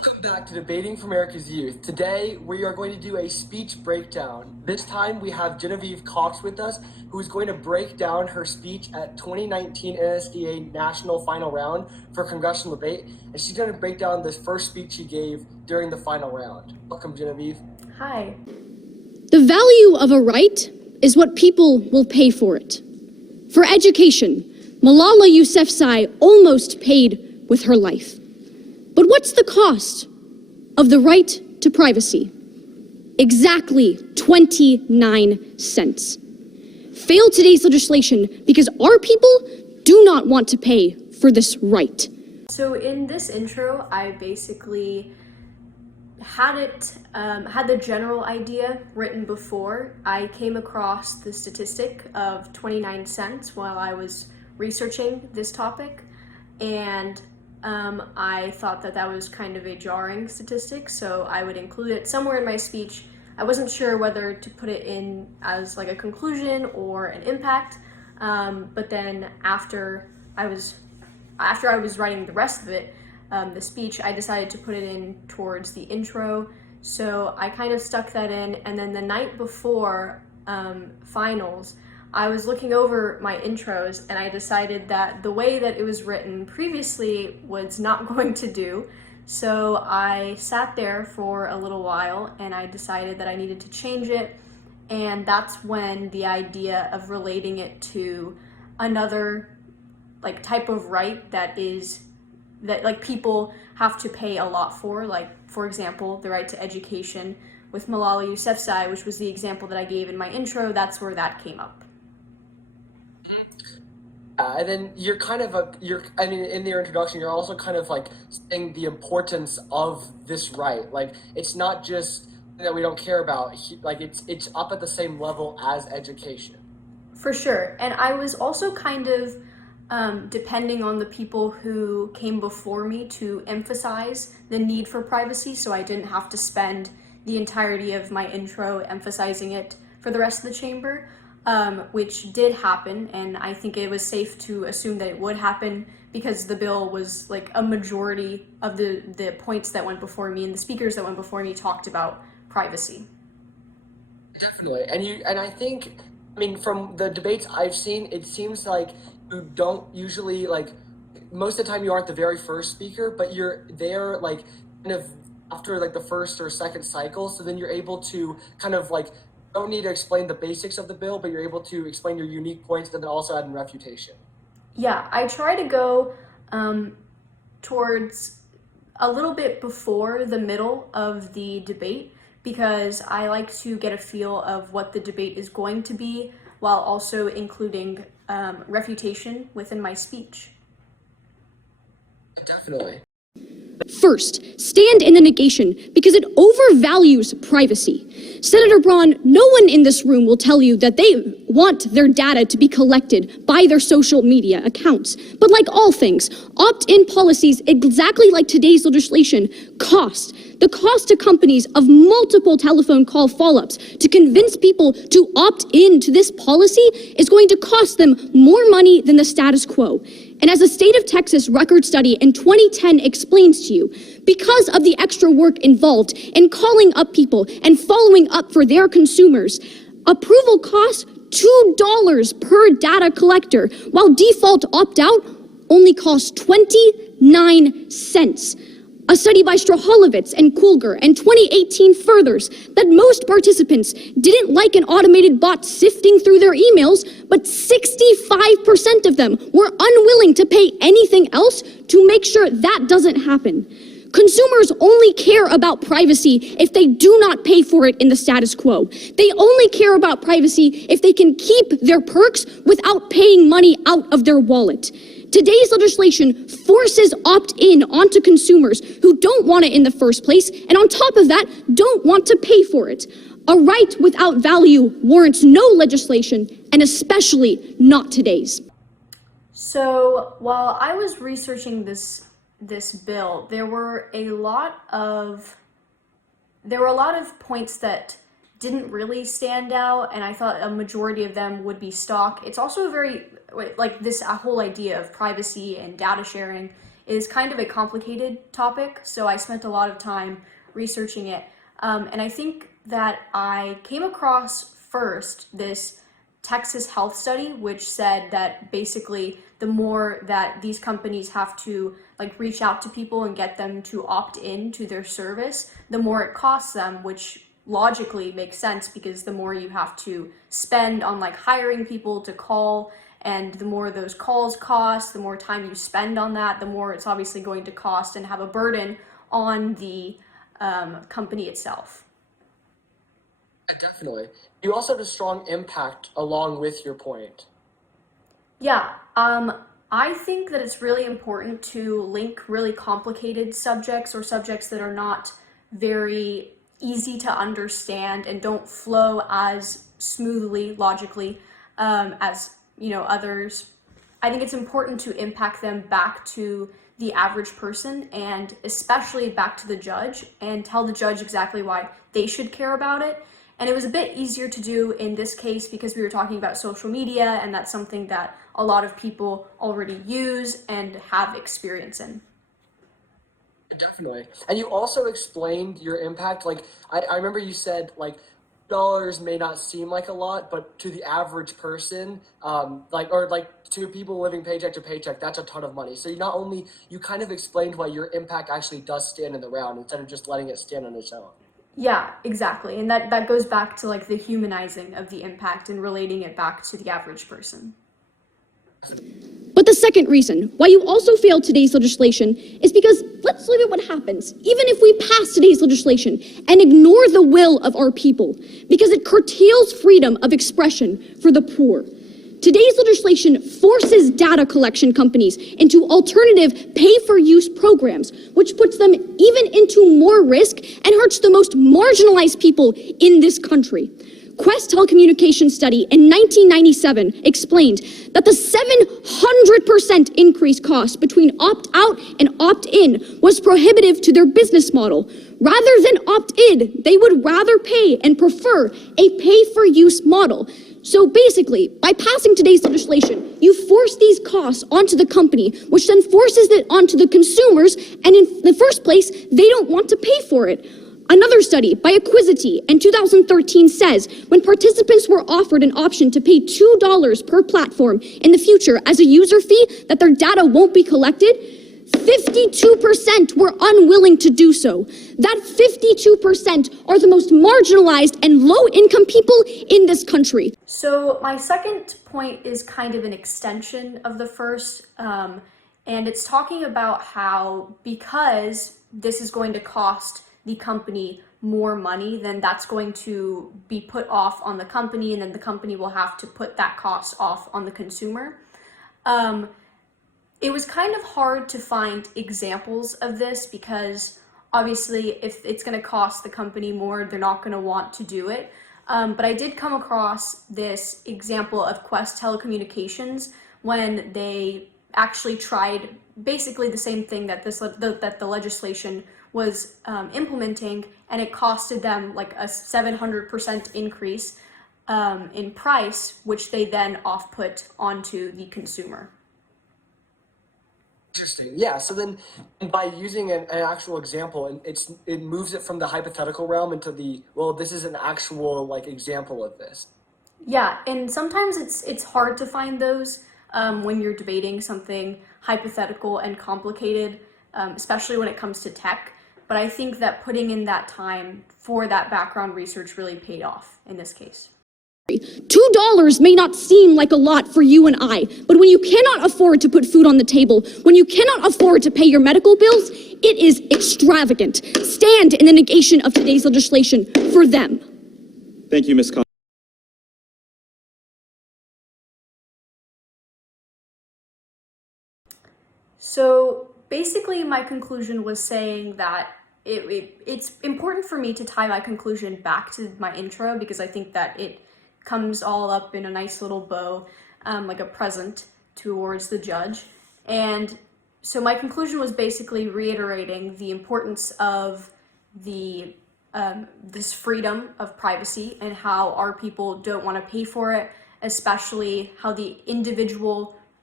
Welcome back to Debating for America's Youth. Today, we are going to do a speech breakdown. This time, we have Genevieve Cox with us, who is going to break down her speech at 2019 NSDA National Final Round for Congressional Debate, and she's going to break down this first speech she gave during the final round. Welcome, Genevieve. Hi. The value of a right is what people will pay for it. For education, Malala Yousafzai almost paid with her life. But what's the cost of the right to privacy? Exactly 29 cents. Fail today's legislation because our people do not want to pay for this right. So in this intro, I basically had the general idea written before. I came across the statistic of 29 cents while I was researching this topic, and I thought that was kind of a jarring statistic, so I would include it somewhere in my speech. I wasn't sure whether to put it in as like a conclusion or an impact, but then after I was writing the rest of it, the speech, I decided to put it in towards the intro, so I kind of stuck that in, and then the night before finals, I was looking over my intros and I decided that the way that it was written previously was not going to do. So I sat there for a little while and I decided that I needed to change it. And that's when the idea of relating it to another like type of right that like people have to pay a lot for, like for example, the right to education with Malala Yousafzai, which was the example that I gave in my intro. That's where that came up. And then you're kind of in your introduction, you're also kind of like saying the importance of this right. Like, it's not just that we don't care about, like it's up at the same level as education. For sure. And I was also kind of depending on the people who came before me to emphasize the need for privacy, so I didn't have to spend the entirety of my intro emphasizing it for the rest of the chamber. Which did happen, and I think it was safe to assume that it would happen because the bill was like a majority of the points that went before me and the speakers that went before me talked about privacy. Definitely. And I think, from the debates I've seen, it seems like you don't usually, like, most of the time you aren't the very first speaker, but you're there like kind of after like the first or second cycle, so then you're able to kind of like don't need to explain the basics of the bill, but you're able to explain your unique points and then also add in refutation. Yeah, I try to go towards a little bit before the middle of the debate because I like to get a feel of what the debate is going to be while also including refutation within my speech. Definitely. First, stand in the negation because it overvalues privacy. Senator Braun, no one in this room will tell you that they want their data to be collected by their social media accounts. But like all things, opt-in policies, exactly like today's legislation, cost. The cost to companies of multiple telephone call follow-ups to convince people to opt in to this policy is going to cost them more money than the status quo. And as a state of Texas record study in 2010 explains to you, because of the extra work involved in calling up people and following up for their consumers, approval costs $2 per data collector, while default opt-out only costs 29 cents. A study by Straholovitz and Kulger in 2018 furthers that most participants didn't like an automated bot sifting through their emails, but 65% of them were unwilling to pay anything else to make sure that doesn't happen. Consumers only care about privacy if they do not pay for it in the status quo. They only care about privacy if they can keep their perks without paying money out of their wallet. Today's legislation forces opt-in onto consumers who don't want it in the first place, and on top of that, don't want to pay for it. A right without value warrants no legislation, and especially not today's. So while I was researching this bill, there were a lot of points that didn't really stand out, and I thought a majority of them would be stock. It's also a very, like, this whole idea of privacy and data sharing is kind of a complicated topic, so I spent a lot of time researching it. And I think that I came across first this Texas health study, which said that basically the more that these companies have to like reach out to people and get them to opt in to their service, the more it costs them, which logically makes sense because the more you have to spend on like hiring people to call, and the more those calls cost, the more time you spend on that, the more it's obviously going to cost and have a burden on the company itself. Definitely. You also have a strong impact along with your point. Yeah, I think that it's really important to link really complicated subjects or subjects that are not very easy to understand and don't flow as smoothly, logically, as others. I think it's important to impact them back to the average person and especially back to the judge and tell the judge exactly why they should care about it. And it was a bit easier to do in this case because we were talking about social media, and that's something that a lot of people already use and have experience in. Definitely. And you also explained your impact. Like, I remember you said, like, dollars may not seem like a lot, but to the average person, to people living paycheck to paycheck, that's a ton of money. So you kind of explained why your impact actually does stand in the round instead of just letting it stand on its own. Yeah, exactly. And that goes back to like the humanizing of the impact and relating it back to the average person. But the second reason why you also failed today's legislation is because let's look at what happens even if we pass today's legislation and ignore the will of our people, because it curtails freedom of expression for the poor. Today's legislation forces data collection companies into alternative pay-for-use programs, which puts them even into more risk and hurts the most marginalized people in this country. Quest Telecommunications study in 1997 explained that the 700% increased cost between opt-out and opt-in was prohibitive to their business model. Rather than opt-in, they would rather pay and prefer a pay-for-use model. So basically, by passing today's legislation, you force these costs onto the company, which then forces it onto the consumers, and in the first place, they don't want to pay for it. Another study by Equizity in 2013 says when participants were offered an option to pay $2 per platform in the future as a user fee that their data won't be collected, 52% were unwilling to do so. That 52% are the most marginalized and low-income people in this country. So my second point is kind of an extension of the first, and it's talking about how because this is going to cost the company more money, then that's going to be put off on the company, and then the company will have to put that cost off on the consumer. It was kind of hard to find examples of this because obviously if it's going to cost the company more, they're not going to want to do it. But I did come across this example of Quest Telecommunications when they actually tried basically the same thing that the legislation was implementing, and it costed them like a 700% increase in price, which they then off-put onto the consumer. Interesting. Yeah. So then, by using an actual example, and it moves it from the hypothetical realm into this is an actual like example of this. Yeah, and sometimes it's hard to find those when you're debating something hypothetical and complicated, especially when it comes to tech. But I think that putting in that time for that background research really paid off in this case. $2 may not seem like a lot for you and I, but when you cannot afford to put food on the table, when you cannot afford to pay your medical bills, it is extravagant. Stand in the negation of today's legislation for them. Thank you, Ms. Cox. So basically my conclusion was saying that it's important for me to tie my conclusion back to my intro because I think that it comes all up in a nice little bow, like a present towards the judge. And so my conclusion was basically reiterating the importance of this freedom of privacy and how our people don't want to pay for it, especially how the individual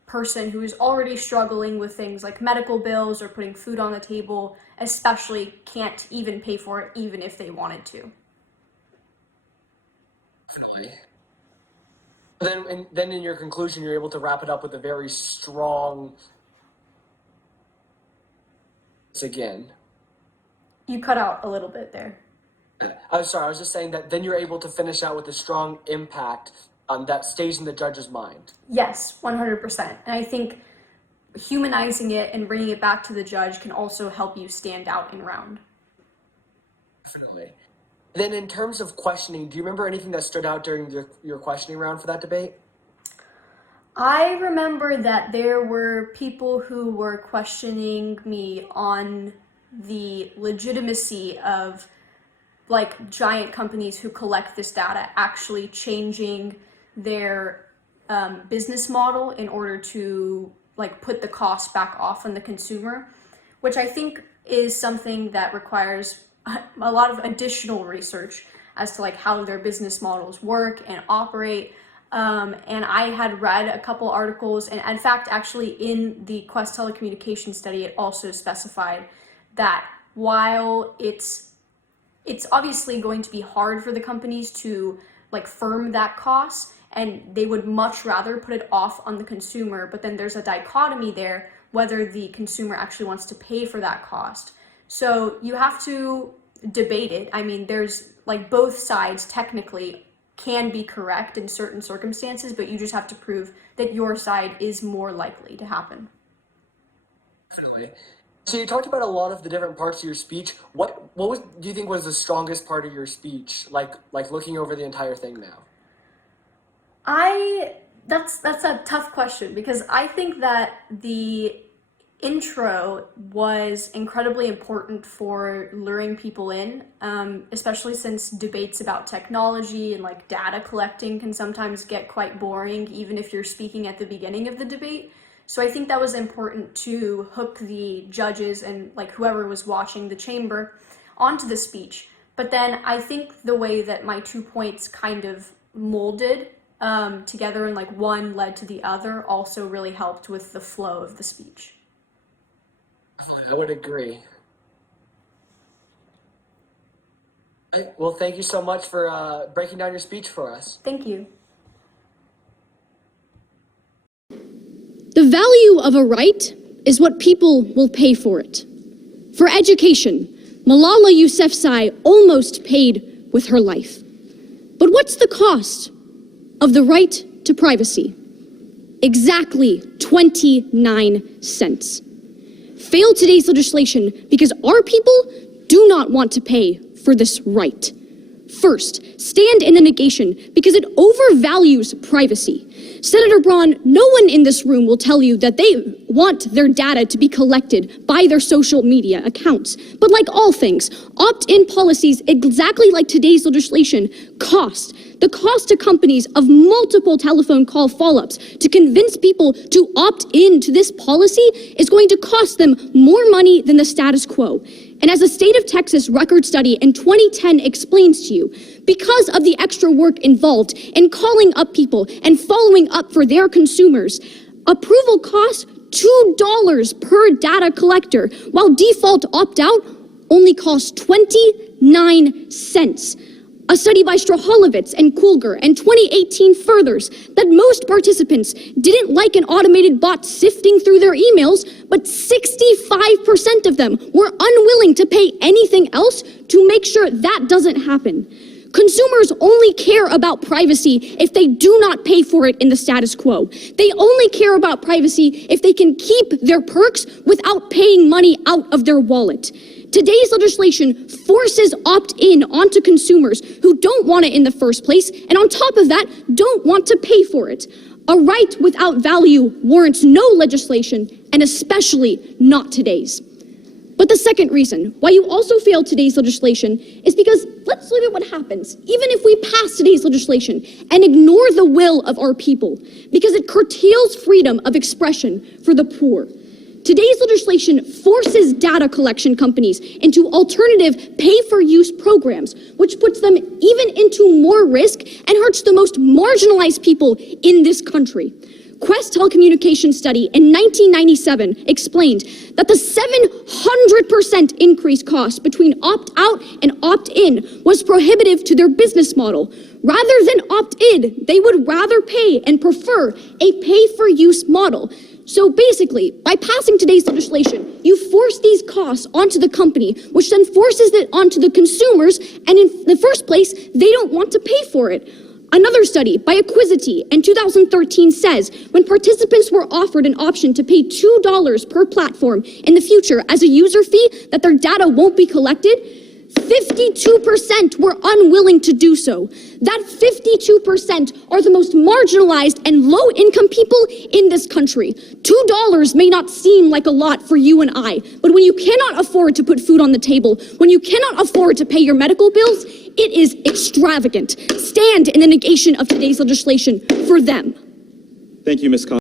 person who is already struggling with things like medical bills or putting food on the table, especially can't even pay for it, even if they wanted to. Definitely. Then in your conclusion, you're able to wrap it up with a very strong. Again. You cut out a little bit there. I'm sorry, I was just saying that then you're able to finish out with a strong impact that stays in the judge's mind. Yes, 100%. And I think humanizing it and bringing it back to the judge can also help you stand out in round. Definitely. Then in terms of questioning, do you remember anything that stood out during your questioning round for that debate? I remember that there were people who were questioning me on the legitimacy of like giant companies who collect this data actually changing their business model in order to like put the cost back off on the consumer, which I think is something that requires a lot of additional research as to like how their business models work and operate. And I had read a couple articles, and in fact, actually in the Quest telecommunications study, it also specified that while it's obviously going to be hard for the companies to like firm that cost, and they would much rather put it off on the consumer, but then there's a dichotomy there whether the consumer actually wants to pay for that cost. So you have to debate it. I mean, there's like both sides technically can be correct in certain circumstances, but you just have to prove that your side is more likely to happen. Definitely. So you talked about a lot of the different parts of your speech. What do you think was the strongest part of your speech? Like looking over the entire thing now. That's a tough question, because I think that the intro was incredibly important for luring people in, especially since debates about technology and like data collecting can sometimes get quite boring, even if you're speaking at the beginning of the debate. So I think that was important to hook the judges and like whoever was watching the chamber onto the speech. But then I think the way that my 2 points kind of molded together and like one led to the other also really helped with the flow of the speech. I would agree. Well, thank you so much for breaking down your speech for us. Thank you. The value of a right is what people will pay for it. For education, Malala Yousafzai almost paid with her life. But what's the cost of the right to privacy? Exactly 29 cents. Fail today's legislation because our people do not want to pay for this right. First, stand in the negation because it overvalues privacy. Senator Braun, no one in this room will tell you that they want their data to be collected by their social media accounts. But like all things, opt-in policies, exactly like today's legislation, cost. The cost to companies of multiple telephone call follow-ups to convince people to opt in to this policy is going to cost them more money than the status quo. And as a state of Texas record study in 2010 explains to you, because of the extra work involved in calling up people and following up for their consumers, approval costs $2 per data collector, while default opt-out only costs 29 cents. A study by Straholovitz and Kulger in 2018 furthers that most participants didn't like an automated bot sifting through their emails, but 65% of them were unwilling to pay anything else to make sure that doesn't happen. Consumers only care about privacy if they do not pay for it in the status quo. They only care about privacy if they can keep their perks without paying money out of their wallet. Today's legislation forces opt-in onto consumers who don't want it in the first place, and on top of that, don't want to pay for it. A right without value warrants no legislation, and especially not today's. But the second reason why you also failed today's legislation is because let's look at what happens even if we pass today's legislation and ignore the will of our people, because it curtails freedom of expression for the poor. Today's legislation forces data collection companies into alternative pay-for-use programs, which puts them even into more risk and hurts the most marginalized people in this country. Quest Telecommunications study in 1997 explained that the 700% increased cost between opt-out and opt-in was prohibitive to their business model. Rather than opt-in, they would rather pay and prefer a pay-for-use model. So basically, by passing today's legislation, you force these costs onto the company, which then forces it onto the consumers, and in the first place, they don't want to pay for it. Another study by Equizity in 2013 says when participants were offered an option to pay $2 per platform in the future as a user fee that their data won't be collected, 52% were unwilling to do so. That 52% are the most marginalized and low-income people in this country. $2 may not seem like a lot for you and I, but when you cannot afford to put food on the table, when you cannot afford to pay your medical bills, it is extravagant. Stand in the negation of today's legislation for them. Thank you, Ms. Cox.